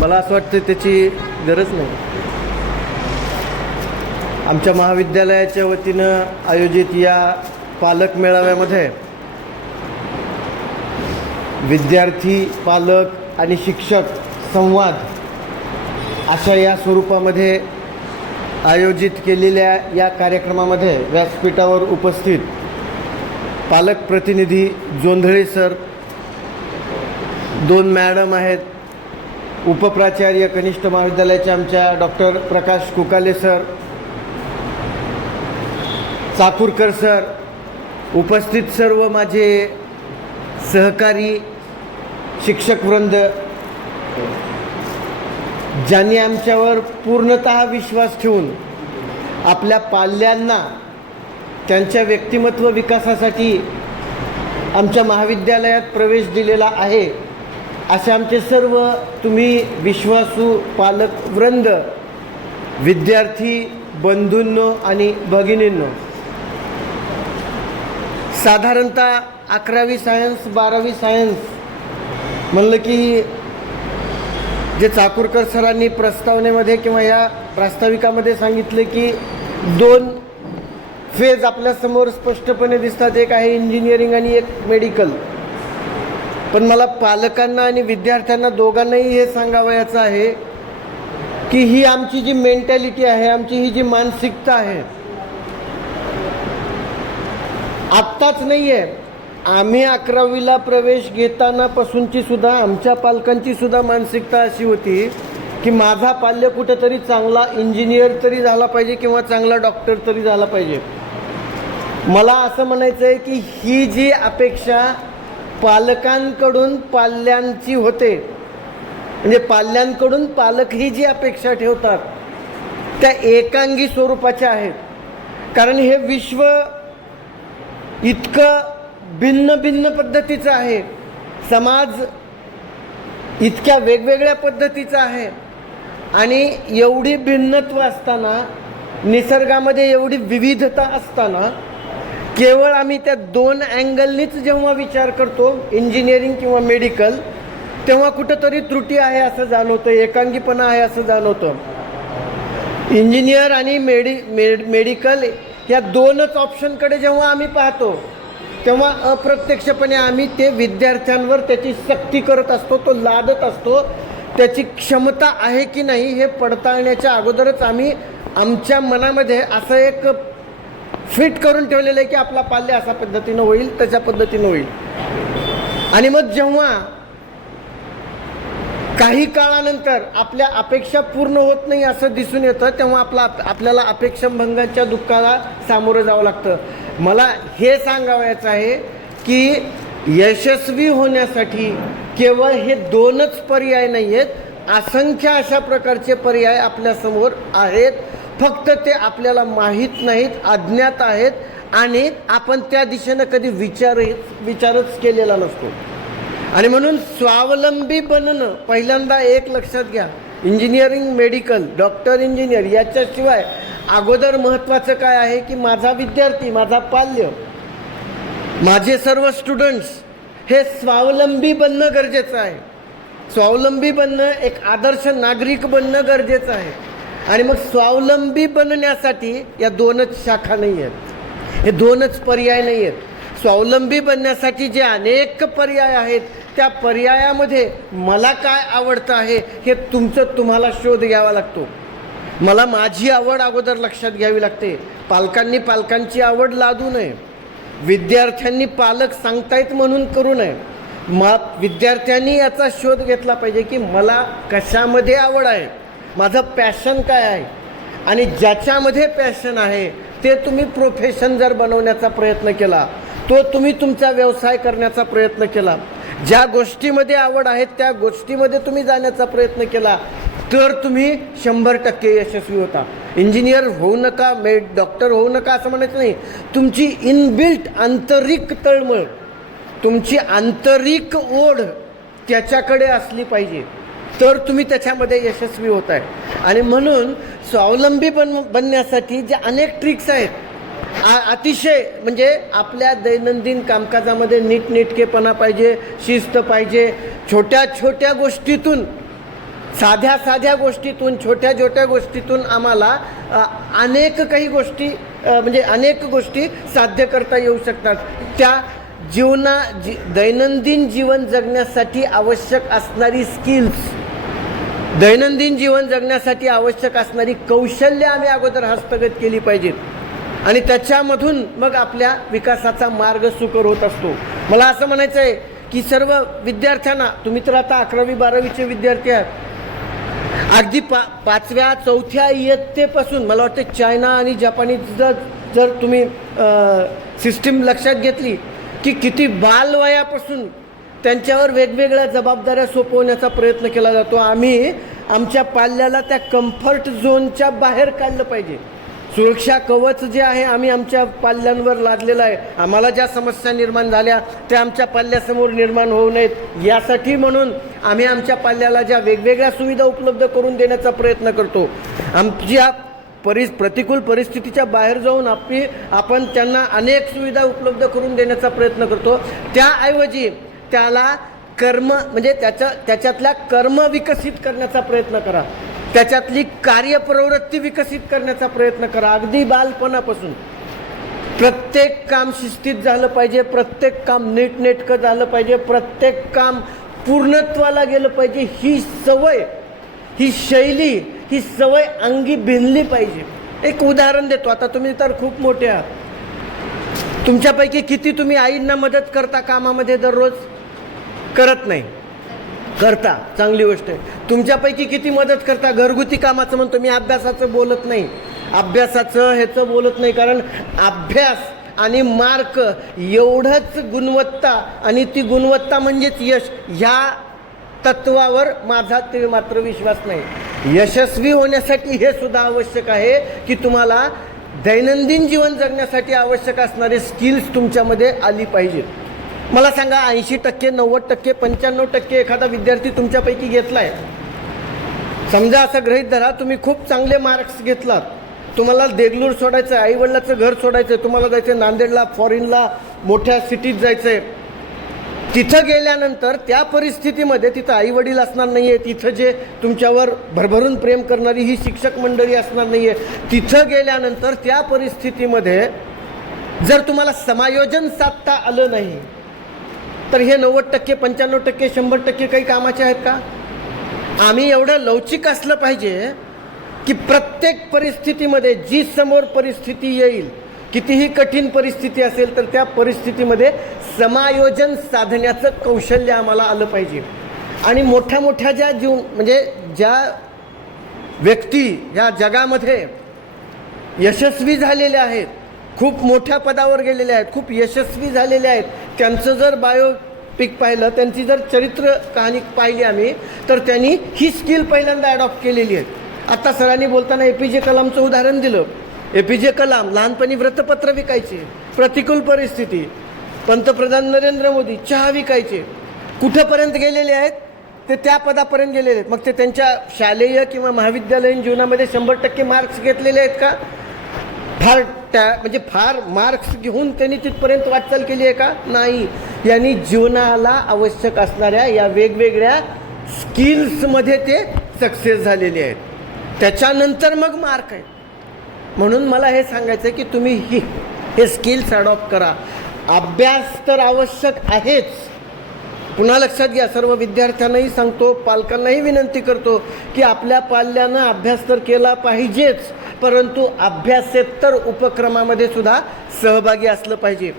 मला असं वाटतं त्याची गरज नाही. आमच्या महाविद्यालयाच्या वतीनं आयोजित या पालक मेळाव्यामध्ये विद्यार्थी पालक आणि शिक्षक संवाद अशा या स्वरूपामध्ये आयोजित केलेल्या या कार्यक्रमामध्ये व्यासपीठावर उपस्थित पालक प्रतिनिधी जोंधळे सर दोन मॅडम आहेत उपप्राचार्य कनिष्ठ महाविद्यालयाच्या आमच्या doctor Prakash Kukale sir Chakurkar sir उपस्थित सर्व माझे सहकारी शिक्षकवृंद ज्यांनी आमच्यावर पूर्णत विश्वास ठेवून आपल्या पाल्यांना त्यांच्या व्यक्तिमत्व विकासासाठी आमच्या महाविद्यालयात प्रवेश दिलेला आहे. असे आमचे सर्व तुम्ही विश्वासू पालक वृंद विद्यार्थी बंधूंनो आणि भगिनींनो साधारणतः अकरावी सायन्स बारावी सायन्स म्हणलं की जे चाकूरकर सरांनी प्रस्तावनेमध्ये किंवा या प्रास्ताविकामध्ये सांगितले की दोन फेज आपल्यासमोर स्पष्टपणे दिसतात. एक आहे इंजिनिअरिंग आणि एक मेडिकल पण मला पालकांना आणि विद्यार्थ्यांना दोघांनाही हे सांगावयाचं आहे की ही आमची जी मेंटॅलिटी आहे आमची ही जी मानसिकता आहे आत्ताच नाही आहे आम्ही अकरावीला प्रवेश घेतानापासूनची सुद्धा आमच्या पालकांची सुद्धा मानसिकता अशी होती की माझा पाल्य कुठेतरी चांगला इंजिनियर तरी झाला पाहिजे किंवा चांगला डॉक्टर तरी झाला पाहिजे. मला असं म्हणायचं आहे की ही जी अपेक्षा पालकांकडून पाल्यांची होते. म्हणजे पाल्यांकडून पालक ही जी अपेक्षा ठेवतात त्या एकांगी स्वरूपाच्या आहेत. कारण हे विश्व इतकं भिन्न भिन्न पद्धतीचं आहे. समाज इतक्या वेगवेगळ्या पद्धतीचा आहे. आणि एवढी भिन्नत्व असताना निसर्गामध्ये एवढी विविधता असताना केवळ आम्ही त्या दोन अँगलनीच जेव्हा विचार करतो इंजिनिअरिंग किंवा मेडिकल तेव्हा कुठंतरी त्रुटी आहे असं जाणवतं एकांगीपणा आहे असं जाणवतं. इंजिनियर आणि मेडि मेड मेडिकल या दोनच ऑप्शनकडे जेव्हा आम्ही पाहतो तेव्हा अप्रत्यक्षपणे आम्ही ते विद्यार्थ्यांवर त्याची सक्ती करत असतो तो लादत असतो त्याची क्षमता आहे की नाही हे पडताळण्याच्या अगोदरच आम्ही आमच्या मनामध्ये असं एक फिट करून ठेवलेलं आहे की आपला पाल्य अशा पद्धतीनं होईल तशा पद्धतीनं होईल. आणि मग जेव्हा काही काळानंतर आपल्या अपेक्षा पूर्ण होत नाही असं दिसून येतं तेव्हा आपला आपल्याला अपेक्षाभंगाच्या दुःखाला सामोरं जावं लागतं. मला हे सांगावयाचं आहे की यशस्वी होण्यासाठी केवळ हे दोनच पर्याय नाही आहेत असंख्य अशा प्रकारचे पर्याय आपल्यासमोर आहेत. फक्त ते आपल्याला माहीत नाहीत अज्ञात आहेत आणि आपण त्या दिशेनं कधी विचार विचारच केलेला नसतो. आणि म्हणून स्वावलंबी बनणं पहिल्यांदा एक लक्षात घ्या. इंजिनिअरिंग मेडिकल डॉक्टर इंजिनियर याच्याशिवाय अगोदर महत्त्वाचं काय आहे की माझा विद्यार्थी माझा पाल्य माझे सर्व स्टुडंट्स हे स्वावलंबी बनणं गरजेचं आहे. स्वावलंबी बनणं एक आदर्श नागरिक बनणं गरजेचं आहे. आणि मग स्वावलंबी बनण्यासाठी या दोनच शाखा नाही आहेत. हे दोनच पर्याय नाही आहेत. स्वावलंबी बनण्यासाठी जे अनेक पर्याय आहेत त्या पर्यायामध्ये मला काय आवडतं आहे हे तुमचं तुम्हाला शोध घ्यावा लागतो. मला माझी आवड अगोदर लक्षात घ्यावी लागते. पालकांनी पालकांची आवड लादू नये. विद्यार्थ्यांनी पालक सांगतायत म्हणून करू नये. मा विद्यार्थ्यांनी याचा शोध घेतला पाहिजे की मला कशामध्ये आवड आहे? माझं पॅशन काय आहे? आणि ज्याच्यामध्ये पॅशन आहे ते तुम्ही प्रोफेशन जर बनवण्याचा प्रयत्न केला तो तुम्ही तुमचा व्यवसाय करण्याचा प्रयत्न केला ज्या गोष्टीमध्ये आवड आहे त्या गोष्टीमध्ये तुम्ही जाण्याचा प्रयत्न केला तर तुम्ही शंभर टक्के यशस्वी होता. इंजिनियर होऊ नका मेड डॉक्टर होऊ नका असं म्हणायचं नाही. तुमची इनबिल्ट आंतरिक तळमळ तुमची आंतरिक ओढ त्याच्याकडे असली पाहिजे. तर तुम्ही त्याच्यामध्ये यशस्वी होत आहे आणि म्हणून स्वावलंबी बन बनण्यासाठी जे अनेक ट्रिक्स आहेत आ अतिशय म्हणजे आपल्या दैनंदिन कामकाजामध्ये नीटनेटकेपणा पाहिजे शिस्त पाहिजे. छोट्या छोट्या गोष्टीतून साध्या साध्या गोष्टीतून छोट्या छोट्या गोष्टीतून आम्हाला अनेक काही गोष्टी म्हणजे अनेक गोष्टी साध्य करता येऊ शकतात. त्या जीवना जी दैनंदिन जीवन जगण्यासाठी आवश्यक असणारी स्किल्स दैनंदिन जीवन जगण्यासाठी आवश्यक असणारी कौशल्य आम्ही अगोदर हस्तगत केली पाहिजेत. आणि त्याच्यामधून मग आपल्या विकासाचा मार्ग सुकर होत असतो. मला असं म्हणायचं आहे की सर्व विद्यार्थ्यांना तुम्ही तर आता अकरावी बारावीचे विद्यार्थी आहात. अगदी पा पाचव्या चौथ्या इयत्तेपासून मला वाटतं चायना आणि जपानी जर जर तुम्ही सिस्टीम लक्षात घेतली की किती बालवयापासून त्यांच्यावर वेगवेगळ्या जबाबदाऱ्या सोपवण्याचा प्रयत्न केला जातो. आम्ही आमच्या पाल्याला त्या कम्फर्ट झोनच्या बाहेर काढलं पाहिजे. सुरक्षा कवच जे आहे आम्ही आमच्या पाल्यांवर लादलेलं आहे. आम्हाला ज्या समस्या निर्माण झाल्या त्या आमच्या पाल्यासमोर निर्माण होऊ नयेत. यासाठी म्हणून आम्ही आमच्या पाल्याला ज्या वेगवेगळ्या सुविधा उपलब्ध करून देण्याचा प्रयत्न करतो. आमच्या परि प्रतिकूल परिस्थितीच्या बाहेर जाऊन आपली आपण त्यांना अनेक सुविधा उपलब्ध करून देण्याचा प्रयत्न करतो. त्याऐवजी त्याला कर्म म्हणजे त्याच्या त्याच्यातल्या कर्म विकसित करण्याचा प्रयत्न करा. त्याच्यातली कार्यप्रवृत्ती विकसित करण्याचा प्रयत्न करा. अगदी बालपणापासून. प्रत्येक काम शिस्तीत झालं पाहिजे प्रत्येक काम नीटनेटकं झालं पाहिजे प्रत्येक काम पूर्णत्वाला गेलं पाहिजे. ही सवय ही शैली ही सवय अंगी भिनली पाहिजे. एक उदाहरण देतो. आता तुम्ही तर खूप मोठे आहात. तुमच्यापैकी किती तुम्ही आईंना मदत करता कामामध्ये दररोज? करत नाही. करता. चांगली गोष्ट आहे. तुमच्यापैकी किती मदत करता? घरगुती कामाचं म्हणतो मी अभ्यासाचं बोलत नाही. अभ्यासाचं ह्याचं बोलत नाही कारण अभ्यास आणि मार्क एवढंच गुणवत्ता आणि ती गुणवत्ता म्हणजेच यश ह्या तत्वावर माझा ते मात्र विश्वास नाही. यशस्वी होण्यासाठी हे सुद्धा आवश्यक आहे की तुम्हाला दैनंदिन जीवन जगण्यासाठी आवश्यक असणारे स्किल्स तुमच्यामध्ये आली पाहिजेत. मला सांगा ऐंशी टक्के नव्वद टक्के पंच्याण्णव टक्के एखादा विद्यार्थी तुमच्यापैकी घेतला आहे समजा असं गृहीत धरा तुम्ही खूप चांगले मार्क्स घेतलात. तुम्हाला देगलूर सोडायचं आहे आईवडिलाचं घर सोडायचं आहे तुम्हाला जायचं आहे नांदेडला फॉरेनला मोठ्या सिटीत जायचं आहे तिथं गेल्यानंतर त्या परिस्थितीमध्ये तिथं आई वडील असणार नाही आहे तिथं जे तुमच्यावर भरभरून प्रेम करणारी ही शिक्षक मंडळी असणार नाही आहे तिथं गेल्यानंतर त्या परिस्थितीमध्ये जर तुम्हाला समायोजन साधता आलं नाही तर हे नव्वद टक्के पंच्याण्णव टक्के शंभर टक्के काही कामाचे आहेत का? आम्ही एवढं लवचिक असलं पाहिजे की प्रत्येक परिस्थितीमध्ये जी समोर परिस्थिती येईल कितीही कठीण परिस्थिती असेल तर त्या परिस्थितीमध्ये समायोजन साधण्याचं कौशल्य आम्हाला आलं पाहिजे. आणि मोठ्या मोठ्या ज्या जीव म्हणजे ज्या व्यक्ती या जगामध्ये यशस्वी झालेल्या आहेत खूप मोठ्या पदावर गेलेले आहेत खूप यशस्वी झालेले आहेत. त्यांचं जर बायोपिक पाहिलं त्यांची जर चरित्र कहाणी पाहिली आम्ही तर त्यांनी ही स्किल पहिल्यांदा अडॉप्ट केलेली आहे. आता सरांनी बोलताना ए पी जे कलामचं उदाहरण दिलं. ए पी जे कलाम लहानपणी वृत्तपत्र विकायचे प्रतिकूल परिस्थिती. पंतप्रधान नरेंद्र मोदी चहा विकायचे. कुठंपर्यंत गेलेले आहेत? ते त्या पदापर्यंत गेलेले आहेत. मग ते त्यांच्या शालेय किंवा महाविद्यालयीन जीवनामध्ये शंभर टक्के मार्क्स घेतलेले आहेत का? फार त्या म्हणजे फार मार्क्स घेऊन त्यांनी तिथपर्यंत वाटचाल केली आहे का? नाही. यांनी जीवनाला आवश्यक असणाऱ्या या वेगवेगळ्या स्किल्समध्ये ते सक्सेस झालेले आहेत. त्याच्यानंतर मग मार्क आहे म्हणून मला हे सांगायचं आहे की तुम्ही ही हे स्किल्स अडॉप्ट करा. अभ्यास तर आवश्यक आहेच. पुन्हा लक्षात घ्या सर्व विद्यार्थ्यांनाही सांगतो पालकांनाही विनंती करतो की आपल्या पाल्यानं अभ्यास तर केला पाहिजेच. परंतु अभ्यासेत्तर उपक्रमामध्ये सुद्धा सहभागी असलं पाहिजे.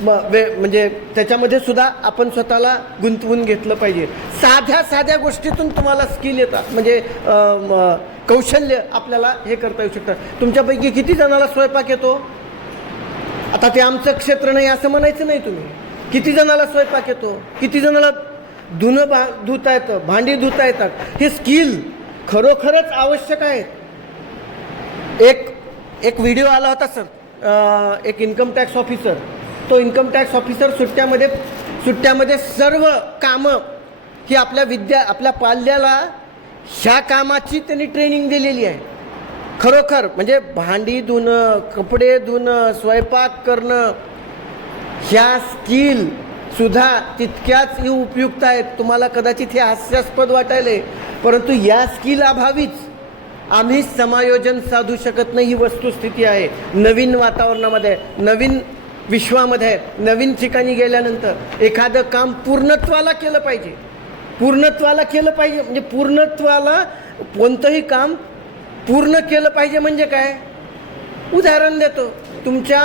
म वे म्हणजे त्याच्यामध्ये सुद्धा आपण स्वतःला गुंतवून घेतलं पाहिजे. साध्या साध्या गोष्टीतून तुम्हाला स्किल येतात. म्हणजे कौशल्य आपल्याला हे करता येऊ शकतं. तुमच्यापैकी किती जणाला स्वयंपाक येतो? आता ते आमचं क्षेत्र नाही असं म्हणायचं नाही तुम्ही. किती जणाला स्वयंपाक येतो? किती जणाला धुणं भा धुता येतं भांडी धुता येतात? हे स्किल खरोखरच आवश्यक आहेत. एक एक व्हिडिओ आला होता सर एक इन्कम टॅक्स ऑफिसर तो इन्कम टॅक्स ऑफिसर सुट्ट्यामध्ये सुट्ट्यामध्ये सर्व कामं ही आपल्या विद्या आपल्या पाल्याला ह्या कामाची त्यांनी ट्रेनिंग दिलेली आहे. खरोखर म्हणजे भांडी धुणं कपडे धुणं स्वयंपाक करणं ह्या स्किल सुद्धा तितक्याच उपयुक्त आहेत. तुम्हाला कदाचित हे हास्यास्पद वाटायले परंतु या स्किल अभावीच आम्ही समायोजन साधू शकत नाही ही वस्तुस्थिती आहे. नवीन वातावरणामध्ये नवीन विश्वामध्ये नवीन ठिकाणी गेल्यानंतर एखादं काम पूर्णत्वाला केलं पाहिजे. पूर्णत्वाला केलं पाहिजे म्हणजे पूर्णत्वाला कोणतंही काम पूर्ण केलं पाहिजे म्हणजे काय? उदाहरण देतो. तुमच्या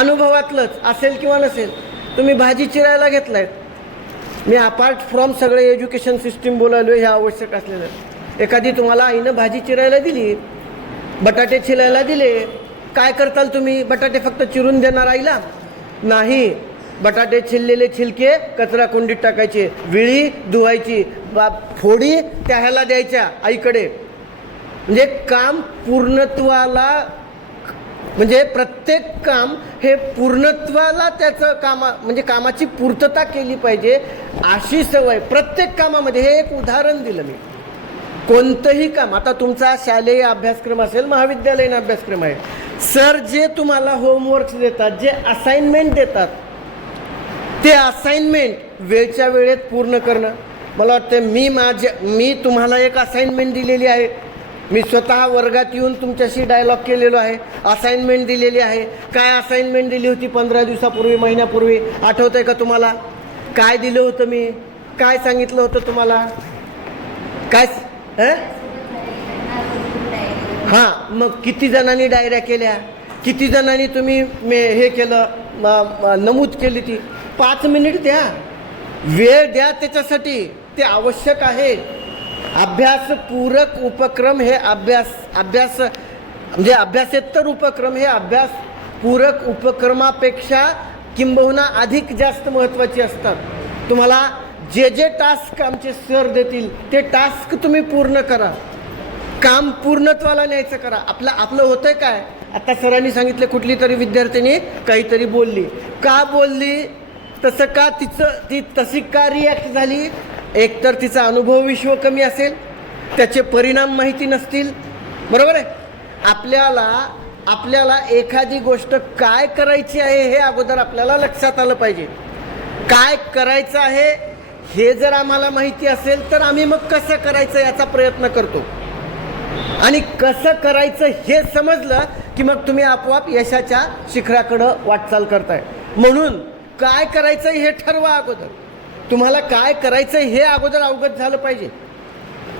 अनुभवातलंच असेल किंवा नसेल तुम्ही भाजी चिरायला घेतलाय. मी अपार्ट फ्रॉम सगळे एज्युकेशन सिस्टीम बोलायलो हे आवश्यक असलेलं. एखादी तुम्हाला आईनं भाजी चिरायला दिली बटाटे चिरायला दिले काय करताल तुम्ही? बटाटे फक्त चिरून देणार आईला? नाही. बटाटे छिललेले छिलके कचरा कुंडीत टाकायचे विळी धुवायची बा फोडी त्या ह्याला द्यायच्या आईकडे. म्हणजे काम पूर्णत्वाला म्हणजे प्रत्येक काम हे पूर्णत्वाला त्याचं कामा म्हणजे कामाची पूर्तता केली पाहिजे अशी सवय प्रत्येक कामामध्ये. हे एक उदाहरण दिलं मी. कोणतंही काम आता तुमचा शालेय अभ्यासक्रम असेल महाविद्यालयीन अभ्यासक्रम आहे. सर जे तुम्हाला होमवर्क्स देतात जे असाइनमेंट देतात ते असाइनमेंट वेळच्या वेळेत पूर्ण करणं. मला वाटतं मी माझ्या मी तुम्हाला एक असाइनमेंट दिलेली आहे. मी स्वतः वर्गात येऊन तुमच्याशी डायलॉग केलेलो आहे. असाइनमेंट दिलेली आहे. काय असाइनमेंट दिली होती पंधरा दिवसापूर्वी महिन्यापूर्वी? आठवत आहे का तुम्हाला? काय दिलं होतं मी? काय सांगितलं होतं तुम्हाला? काय हं? हां मग किती जणांनी डायऱ्या केल्या? किती जणांनी तुम्ही मे हे केलं नमूद केली ती? पाच मिनिट द्या. वेळ द्या त्याच्यासाठी. ते आवश्यक आहे. अभ्यास पूरक उपक्रम हे अभ्यास अभ्यास म्हणजे अभ्यासेत्तर उपक्रम हे अभ्यास पूरक उपक्रमापेक्षा किंबहुना अधिक जास्त महत्त्वाचे असतात. तुम्हाला जे जे टास्क आमचे सर देतील ते टास्क तुम्ही पूर्ण करा. काम पूर्णत्वाला न्यायचं करा. आपलं आपलं होतंय काय? आता सरांनी सांगितलं कुठली तरी विद्यार्थिनी काहीतरी बोलली. का बोलली? तसं का तिचं ती तशी का रिॲक्ट झाली? एकतर तिचा अनुभव विश्व कमी असेल त्याचे परिणाम माहिती नसतील. बरोबर आहे? आपल्याला आपल्याला एखादी गोष्ट काय करायची आहे हे अगोदर आपल्याला लक्षात आलं पाहिजे. काय करायचं आहे हे जर आम्हाला माहिती असेल तर आम्ही मग कसं करायचं याचा प्रयत्न करतो. आणि कसं करायचं हे समजलं की मग तुम्ही आपोआप यशाच्या शिखराकडं वाटचाल करताय. म्हणून काय करायचं हे ठरवा अगोदर. तुम्हाला काय करायचं हे अगोदर अवगत झालं पाहिजे.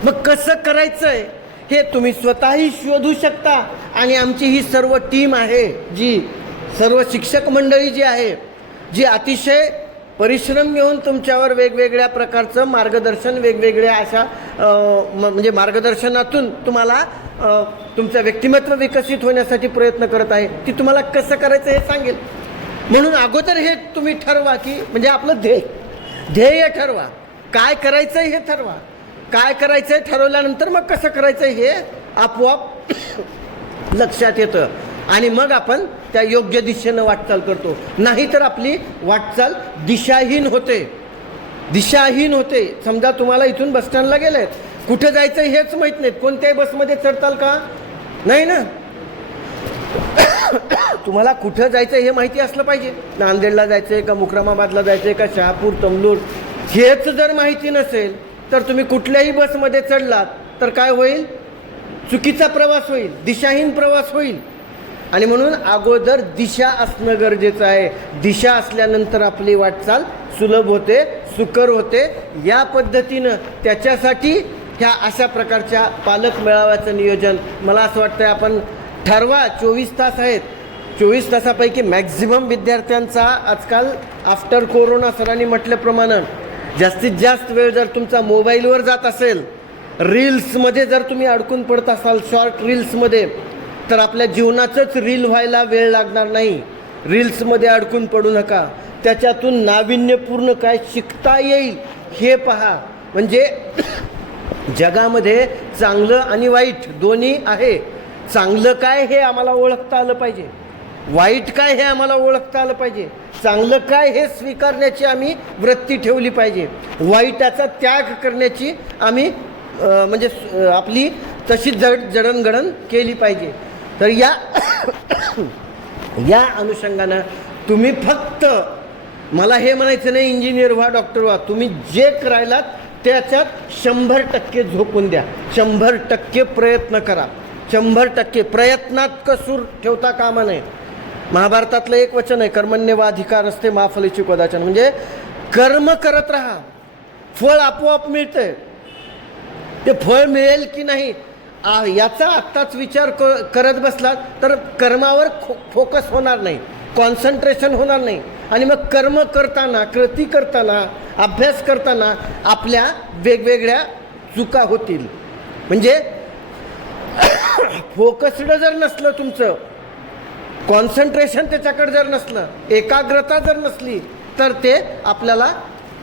मग कसं करायचंय हे तुम्ही स्वतःही शोधू शकता. आणि आमची ही सर्व टीम आहे जी सर्व शिक्षक मंडळी जी आहे जी अतिशय परिश्रम घेऊन तुमच्यावर वेगवेगळ्या प्रकारचं मार्गदर्शन वेगवेगळ्या अशा म- म्हणजे मार्गदर्शनातून तुम्हाला तुमचं व्यक्तिमत्व विकसित होण्यासाठी प्रयत्न करत आहे. ती तुम्हाला कसं करायचं हे सांगेल. म्हणून अगोदर हे तुम्ही ठरवा की म्हणजे आपलं ध्येय. ध्येय ठरवा. काय करायचं हे ठरवा. काय करायचं ठरवल्यानंतर मग कसं करायचं हे आपोआप लक्षात येतं. आणि मग आपण त्या योग्य दिशेनं वाटचाल करतो. नाहीतर आपली वाटचाल दिशाहीन होते. दिशाहीन होते. समजा तुम्हाला इथून बसस्टँडला आहेत कुठं जायचं हेच माहीत नाहीत. कोणत्याही बसमध्ये चढताल का? नाही ना? तुम्हाला कुठं जायचं हे माहिती असलं पाहिजे. नांदेडला जायचं आहे का मुक्रमाबादला जायचं आहे का शहापूर तमलूर हेच जर माहिती नसेल तर तुम्ही कुठल्याही बसमध्ये चढलात तर काय होईल? चुकीचा प्रवास होईल. दिशाहीन प्रवास होईल. आणि म्हणून अगोदर दिशा असणं गरजेचं आहे. दिशा असल्यानंतर आपली वाटचाल सुलभ होते सुकर होते. या पद्धतीनं त्याच्यासाठी ह्या अशा प्रकारच्या पालक मेळाव्याचं नियोजन मला असं वाटतं आपण ठरवा. चोवीस तास आहेत. चोवीस तासापैकी मॅक्झिमम विद्यार्थ्यांचा आजकाल आफ्टर कोरोना सरांनी म्हटल्याप्रमाणे जास्तीत जास्त वेळ जर तुमचा मोबाईलवर जात असेल रील्समध्ये जर तुम्ही अडकून पडत असाल शॉर्ट रील्समध्ये तर आपल्या जीवनाचंच रील व्हायला वेळ लागणार नाही. रील्समध्ये अडकून पडू नका. त्याच्यातून नाविन्यपूर्ण काय शिकता येईल हे पहा. म्हणजे जगामध्ये चांगलं आणि वाईट दोन्ही आहे. चांगलं काय हे आम्हाला ओळखता आलं पाहिजे. वाईट काय हे आम्हाला ओळखता आलं पाहिजे. चांगलं काय हे स्वीकारण्याची आम्ही वृत्ती ठेवली पाहिजे. वाईटाचा त्याग करण्याची आम्ही म्हणजे आपली तशी जड जडणघडण केली पाहिजे. तर या या अनुषंगानं तुम्ही फक्त मला हे म्हणायचं नाही इंजिनियर व्हा डॉक्टर व्हा तुम्ही जे करायलात त्याच्यात शंभर टक्के झोकून द्या. शंभर टक्के प्रयत्न करा. शंभर टक्के प्रयत्नात कसूर ठेवता कामा नये. महाभारतातलं एक वचन आहे कर्मण्यवाधिकार असते महाफलीची कदाचन. म्हणजे कर्म करत राहा. फळ आपोआप मिळतंय. ते फळ मिळेल की नाही आ, याचा आत्ताच विचार क करत बसलात तर कर्मावर खो फोकस होणार नाही. कॉन्सन्ट्रेशन होणार नाही. आणि मग कर्म करताना कृती करताना अभ्यास करताना आपल्या वेगवेगळ्या चुका होतील. म्हणजे फोकस्ड जर नसलं तुमचं कॉन्सन्ट्रेशन त्याच्याकडे जर नसलं एकाग्रता जर नसली तर ते आपल्याला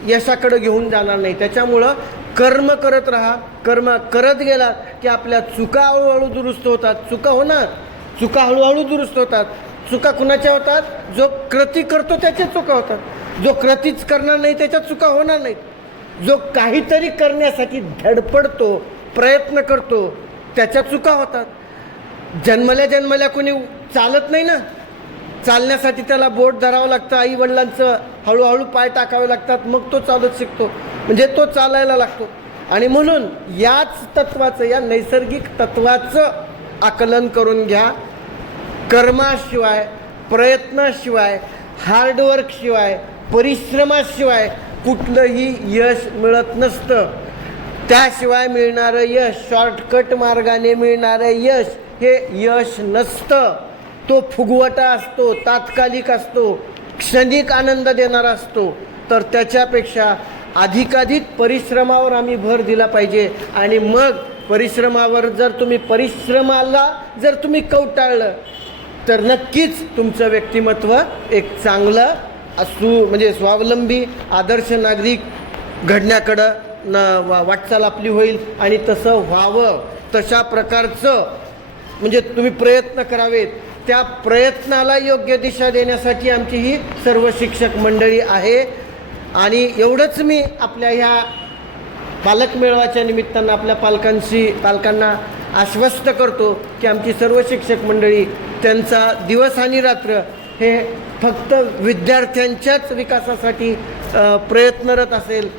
यशाकडे घेऊन जाणार नाही. त्याच्यामुळं कर्म करत राहा. कर्म करत गेला की आपल्या चुका हळूहळू दुरुस्त होतात. चुका होणार. चुका हळूहळू दुरुस्त होतात. चुका कुणाच्या होतात? जो कृती करतो त्याच्या चुका होतात. जो कृतीच करणार नाही त्याच्या चुका होणार नाहीत. जो काहीतरी करण्यासाठी धडपडतो प्रयत्न करतो त्याच्या चुका होतात. जन्मल्या जन्मल्या कोणी चालत नाही ना? चालण्यासाठी त्याला बोट धरावं लागतं. आई वडिलांचं हळूहळू पाय टाकावे लागतात. मग तो चालत शिकतो. म्हणजे तो चालायला लागतो. आणि म्हणून याच तत्वाचं या नैसर्गिक तत्वाचं आकलन करून घ्या. कर्माशिवाय प्रयत्नाशिवाय हार्डवर्कशिवाय परिश्रमाशिवाय कुठलंही यश मिळत नसतं. त्याशिवाय मिळणारं यश शॉर्टकट मार्गाने मिळणारं यश हे यश नसतं. तो फुगवटा असतो तात्कालिक असतो क्षणिक आनंद देणारा असतो. तर त्याच्यापेक्षा अधिकाधिक परिश्रमावर आम्ही भर दिला पाहिजे. आणि मग परिश्रमावर जर तुम्ही परिश्रमाला जर तुम्ही कवटाळलं तर नक्कीच तुमचं व्यक्तिमत्व एक चांगलं असू म्हणजे स्वावलंबी आदर्श नागरिक घडण्याकडं न वा- वाटचाल आपली होईल. आणि तसं व्हावं. तशा प्रकारचं म्हणजे तुम्ही प्रयत्न करावेत. त्या प्रयत्नाला योग्य दिशा देण्यासाठी आमची ही सर्व शिक्षक मंडळी आहे. आणि एवढंच मी आपल्या ह्या पालक मेळाव्याच्या निमित्तानं आपल्या पालकांशी पालकांना आश्वस्त करतो की आमची सर्व शिक्षक मंडळी त्यांचा दिवस आणि रात्र हे फक्त विद्यार्थ्यांच्याच विकासासाठी प्रयत्नरत असेल.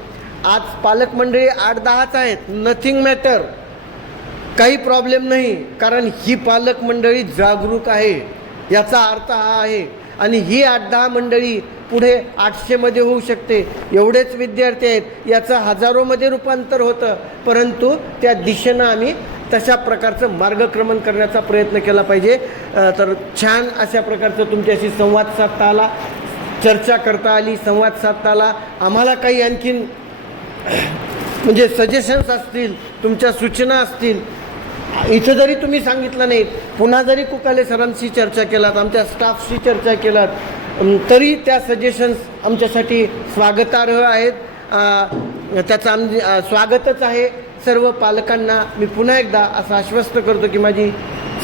आज पालक मंडळी आठ दहाच आहेत. नथिंग मॅटर काही प्रॉब्लेम नाही. कारण ही पालक मंडळी जागरूक आहे. याचा अर्थ हा आहे. आणि ही आठ दहा मंडळी पुढे आठशेमध्ये होऊ शकते. एवढेच विद्यार्थी आहेत. याचं हजारोमध्ये रूपांतर होतं. परंतु त्या दिशेनं आम्ही तशा प्रकारचं मार्गक्रमण करण्याचा प्रयत्न केला पाहिजे. तर छान अशा प्रकारचं तुमच्याशी संवाद साधता आला चर्चा करता आली संवाद साधता आला आम्हाला काही आणखीन म्हणजे सजेशन्स असतील तुमच्या सूचना असतील इथं जरी तुम्ही सांगितलं नाही पुन्हा जरी कुकाले सरांशी चर्चा केलात आमच्या स्टाफशी चर्चा केलात तरी त्या सजेशन्स आमच्यासाठी स्वागतार्ह आहेत. त्याचं आम स्वागतच आहे सर्व पालकांना. मी पुन्हा एकदा असं आश्वस्त करतो की माझी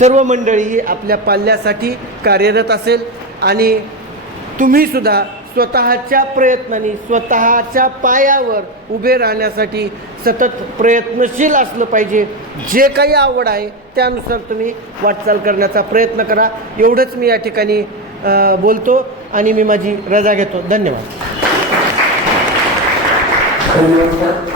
सर्व मंडळी ही आपल्या पाल्यासाठी कार्यरत असेल आणि तुम्हीसुद्धा स्वतःच्या प्रयत्नांनी स्वतःच्या पायावर उभे राहण्यासाठी सतत प्रयत्नशील असलं पाहिजे. जे काही आवड आहे त्यानुसार तुम्ही वाटचाल करण्याचा प्रयत्न करा. एवढंच मी या ठिकाणी बोलतो आणि मी माझी रजा घेतो. धन्यवाद. धन्यवाद